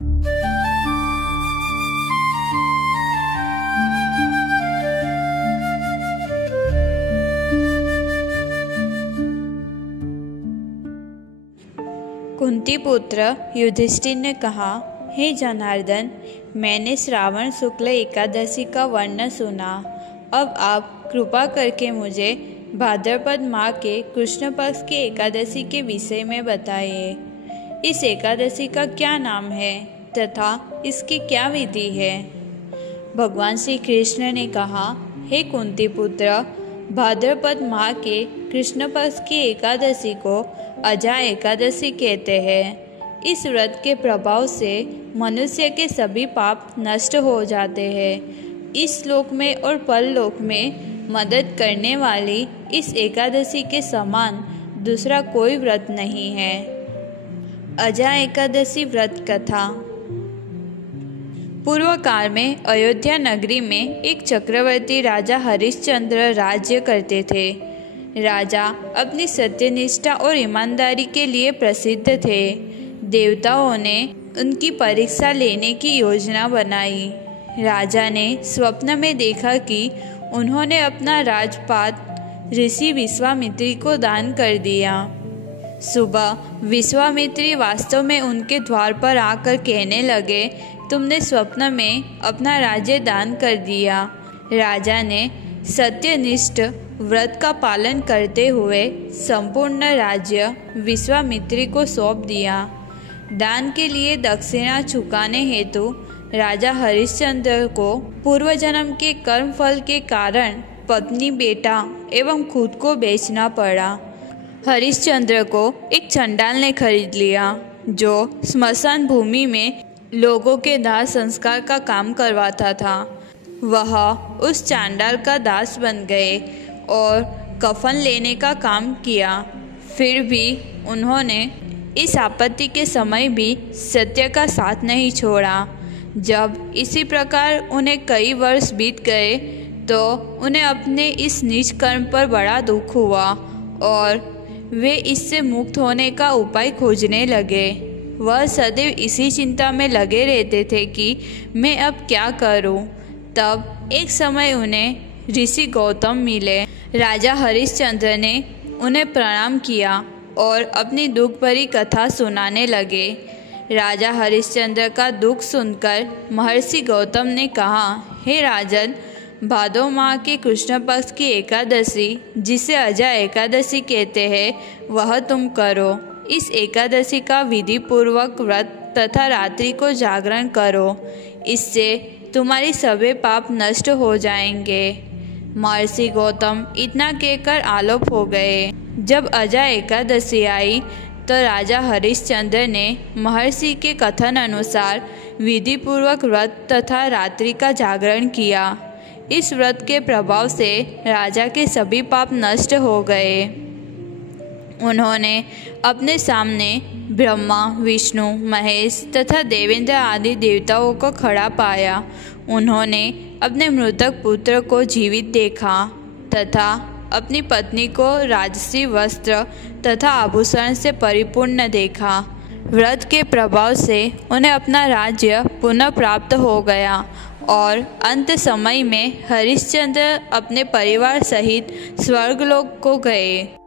कुंती पुत्र युधिष्ठिर ने कहा, हे जनार्दन, मैंने श्रावण शुक्ल एकादशी का वर्णन सुना। अब आप कृपा करके मुझे भाद्रपद माह के कृष्ण पक्ष की एकादशी के विषय में बताइए। इस एकादशी का क्या नाम है तथा इसकी क्या विधि है? भगवान श्री कृष्ण ने कहा, हे कुंती पुत्र, भाद्रपद माह के कृष्ण पक्ष की एकादशी को अजा एकादशी कहते हैं। इस व्रत के प्रभाव से मनुष्य के सभी पाप नष्ट हो जाते हैं। इस लोक में और परलोक में मदद करने वाली इस एकादशी के समान दूसरा कोई व्रत नहीं है। अजा एकादशी व्रत कथा। पूर्व काल में अयोध्या नगरी में एक चक्रवर्ती राजा हरिश्चंद्र राज्य करते थे। राजा अपनी सत्यनिष्ठा और ईमानदारी के लिए प्रसिद्ध थे। देवताओं ने उनकी परीक्षा लेने की योजना बनाई। राजा ने स्वप्न में देखा कि उन्होंने अपना राजपाट ऋषि विश्वामित्री को दान कर दिया। सुबह विश्वामित्री वास्तव में उनके द्वार पर आकर कहने लगे, तुमने स्वप्न में अपना राज्य दान कर दिया। राजा ने सत्यनिष्ठ व्रत का पालन करते हुए संपूर्ण राज्य विश्वामित्री को सौंप दिया। दान के लिए दक्षिणा चुकाने हेतु राजा हरिश्चंद्र को पूर्व जन्म के कर्म फल के कारण पत्नी, बेटा एवं खुद को बेचना पड़ा। हरिश्चंद्र को एक चंडाल ने खरीद लिया जो स्मशान भूमि में लोगों के दाह संस्कार का काम करवाता था। वह उस चांडाल का दास बन गए और कफन लेने का काम किया। फिर भी उन्होंने इस आपत्ति के समय भी सत्य का साथ नहीं छोड़ा। जब इसी प्रकार उन्हें कई वर्ष बीत गए तो उन्हें अपने इस नीच कर्म पर बड़ा दुख हुआ और वे इससे मुक्त होने का उपाय खोजने लगे। वह सदैव इसी चिंता में लगे रहते थे कि मैं अब क्या करूं। तब एक समय उन्हें ऋषि गौतम मिले। राजा हरिश्चंद्र ने उन्हें प्रणाम किया और अपनी दुख भरी कथा सुनाने लगे। राजा हरिश्चंद्र का दुख सुनकर महर्षि गौतम ने कहा, हे राजन, भादो माह के कृष्ण पक्ष की एकादशी, जिसे अजा एकादशी कहते हैं, वह तुम करो। इस एकादशी का विधि पूर्वक व्रत तथा रात्रि को जागरण करो। इससे तुम्हारी सभी पाप नष्ट हो जाएंगे। महर्षि गौतम इतना कहकर आलोप हो गए। जब अजा एकादशी आई तो राजा हरिश्चंद्र ने महर्षि के कथन अनुसार विधि पूर्वक व्रत तथा रात्रि का जागरण किया। इस व्रत के प्रभाव से राजा के सभी पाप नष्ट हो गए। उन्होंने अपने सामने ब्रह्मा, विष्णु, महेश तथा देवेंद्र आदि देवताओं को खड़ा पाया। उन्होंने अपने मृतक पुत्र को जीवित देखा तथा अपनी पत्नी को राजसी वस्त्र तथा आभूषण से परिपूर्ण देखा। व्रत के प्रभाव से उन्हें अपना राज्य पुनः प्राप्त हो गया और अंत समय में हरिश्चंद्र अपने परिवार सहित स्वर्गलोक को गए।